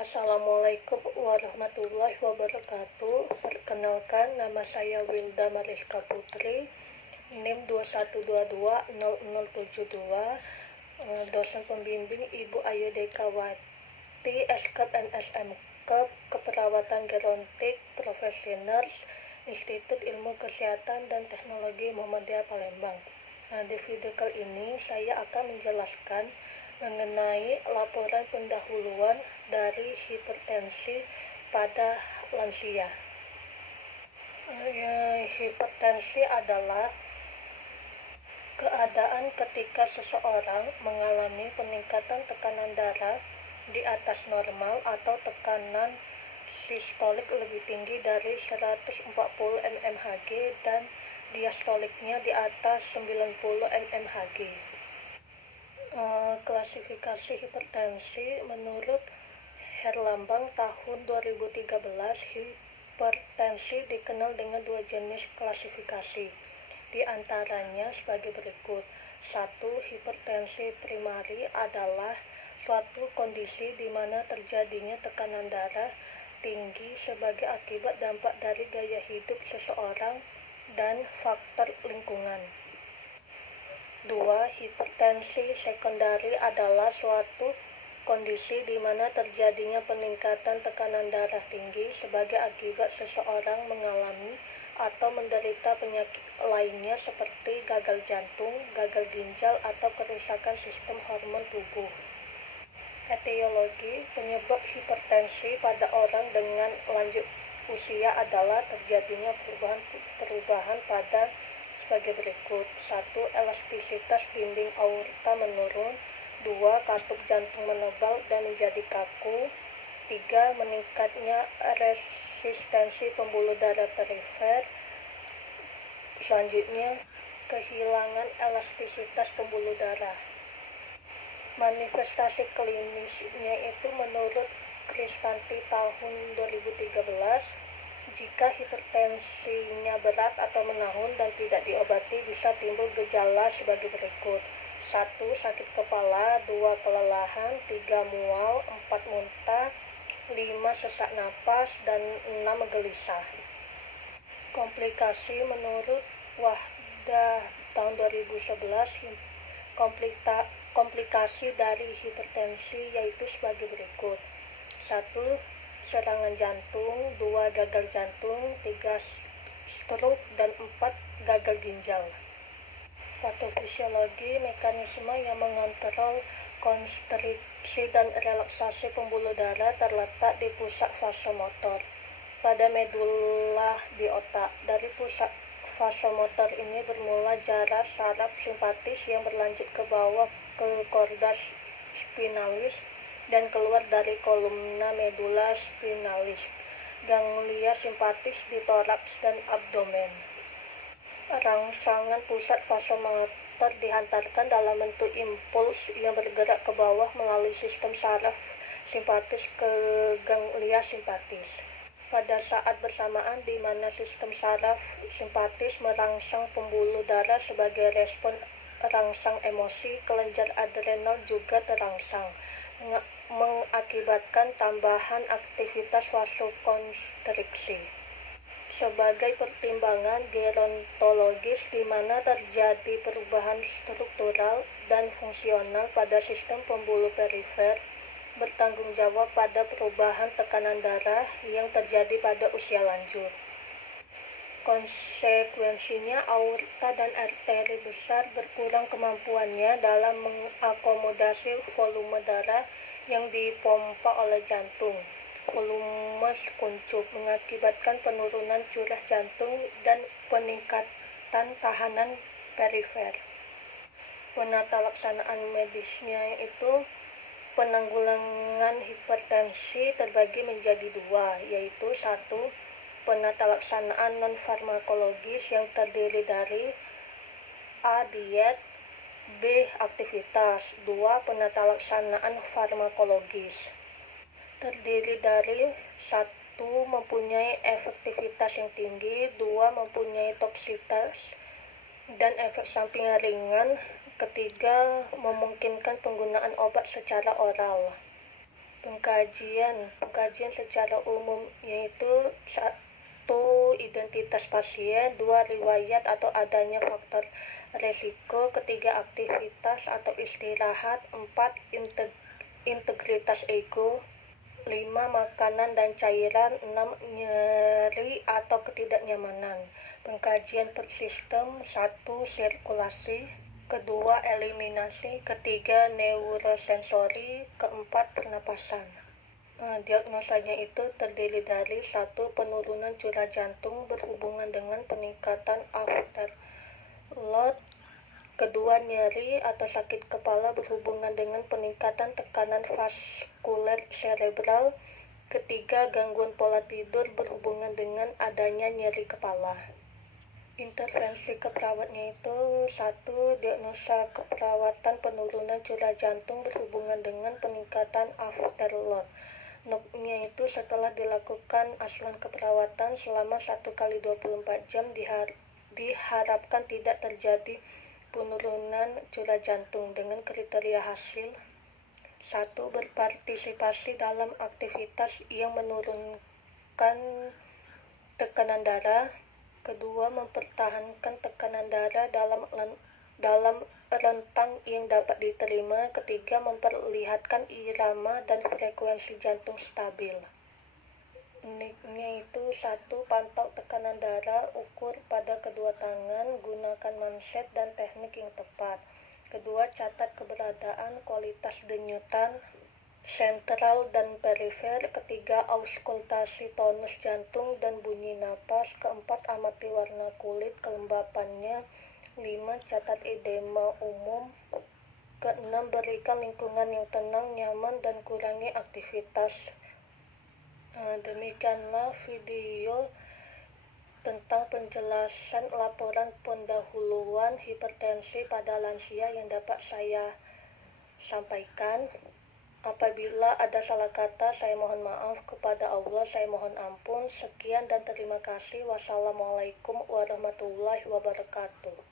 Assalamualaikum warahmatullahi wabarakatuh. Perkenalkan, nama saya Wilda Mariska Putri, NIM 21220072, dosen pembimbing Ibu Ayu Dekawati, SKEP NSMKEP, Keperawatan Gerontik, Profesioners, Institut Ilmu Kesehatan dan Teknologi Muhammadiyah Palembang. Di video kali ini saya akan menjelaskan mengenai laporan pendahuluan dari hipertensi pada lansia. Hipertensi adalah keadaan ketika seseorang mengalami peningkatan tekanan darah di atas normal atau tekanan sistolik lebih tinggi dari 140 mmHg dan diastoliknya di atas 90 mmHg. Klasifikasi hipertensi menurut Herlambang tahun 2013, hipertensi dikenal dengan dua jenis klasifikasi, di antaranya sebagai berikut. 1. Hipertensi primari adalah suatu kondisi di mana terjadinya tekanan darah tinggi sebagai akibat dampak dari gaya hidup seseorang dan faktor lingkungan. 2. Hipertensi sekundari adalah suatu kondisi di mana terjadinya peningkatan tekanan darah tinggi sebagai akibat seseorang mengalami atau menderita penyakit lainnya seperti gagal jantung, gagal ginjal, atau kerusakan sistem hormon tubuh. Etiologi penyebab hipertensi pada orang dengan lanjut usia adalah terjadinya perubahan pada sebagai berikut. 1. Elastisitas dinding aorta menurun. 2. Katup jantung menebal dan menjadi kaku. 3. Meningkatnya resistensi pembuluh darah perifer. Selanjutnya, kehilangan elastisitas pembuluh darah. Manifestasi klinisnya itu menurut Kriskanti tahun 2013, jika hipertensinya berat atau menahun dan tidak diobati, bisa timbul gejala sebagai berikut. 1. Sakit kepala. 2. Kelelahan. 3. Mual. 4. Muntah. 5. Sesak napas. Dan 6. Gelisah. Komplikasi menurut Wahdah tahun 2011, komplikasi dari hipertensi yaitu sebagai berikut. 1. Serangan jantung. 2. Gagal jantung. 3. Stroke. Dan 4. Gagal ginjal. Patofisiologi mekanisme yang mengontrol konstriksi dan relaksasi pembuluh darah terletak di pusat vasomotor pada medula di otak. Dari pusat vasomotor ini bermula jarak saraf simpatis yang berlanjut ke bawah ke korda spinalis dan keluar dari kolumna medula spinalis, ganglia simpatis di toraks dan abdomen. Rangsangan pusat vasomotor dihantarkan dalam bentuk impuls yang bergerak ke bawah melalui sistem saraf simpatis ke ganglia simpatis. Pada saat bersamaan di mana sistem saraf simpatis merangsang pembuluh darah sebagai respon rangsang emosi, kelenjar adrenal juga terangsang, mengakibatkan tambahan aktivitas vasokonstriksi. Sebagai pertimbangan gerontologis di mana terjadi perubahan struktural dan fungsional pada sistem pembuluh perifer, bertanggung jawab pada perubahan tekanan darah yang terjadi pada usia lanjut. Konsekuensinya, aorta dan arteri besar berkurang kemampuannya dalam mengakomodasi volume darah yang dipompa oleh jantung. Volume kuncup mengakibatkan penurunan curah jantung dan peningkatan tahanan perifer. Penata laksanaan medisnya itu penanggulangan hipertensi terbagi menjadi dua, yaitu 1. Penata laksanaan non-farmakologis yang terdiri dari A. Diet, B. Aktivitas. 2. Penata laksanaan farmakologis terdiri dari 1. Mempunyai efektivitas yang tinggi, 2. Mempunyai toksitas dan efek samping ringan, ketiga memungkinkan penggunaan obat secara oral. Pengkajian secara umum yaitu 1. Identitas pasien, 2. Riwayat atau adanya faktor resiko, 3. Aktivitas atau istirahat, 4. Integritas ego, 5. Makanan dan cairan, 6. Nyeri atau ketidaknyamanan. Pengkajian per sistem, 1. Sirkulasi, 2. Eliminasi, 3. Neurosensori, 4. Pernapasan. Diagnosanya itu terdiri dari 1. Penurunan curah jantung berhubungan dengan peningkatan afterload, 2. Nyeri atau sakit kepala berhubungan dengan peningkatan tekanan vaskuler cerebral, 3. Gangguan pola tidur berhubungan dengan adanya nyeri kepala. Intervensi keperawatnya itu 1. Diagnosa keperawatan penurunan curah jantung berhubungan dengan peningkatan afterload. NOC-nya itu setelah dilakukan asuhan keperawatan selama 1 kali 24 jam diharapkan tidak terjadi penurunan curah jantung dengan kriteria hasil 1. Berpartisipasi dalam aktivitas yang menurunkan tekanan darah, 2. Mempertahankan tekanan darah dalam rentang yang dapat diterima, 3. Memperlihatkan irama dan frekuensi jantung stabil. NIC-nya itu 1. Pantau tekanan darah, ukur pada kedua tangan, gunakan manset dan teknik yang tepat. 2. Catat keberadaan kualitas denyutan sentral dan perifer, 3. Auskultasi tonus jantung dan bunyi napas, 4. Amati warna kulit kelembapannya, 5. Catat edema umum, 6. Berikan lingkungan yang tenang, nyaman, dan kurangi aktivitas. Demikianlah video tentang penjelasan laporan pendahuluan hipertensi pada lansia yang dapat saya sampaikan. Apabila ada salah kata, saya mohon maaf. Kepada Allah saya mohon ampun. Sekian dan terima kasih. Wassalamualaikum warahmatullahi wabarakatuh.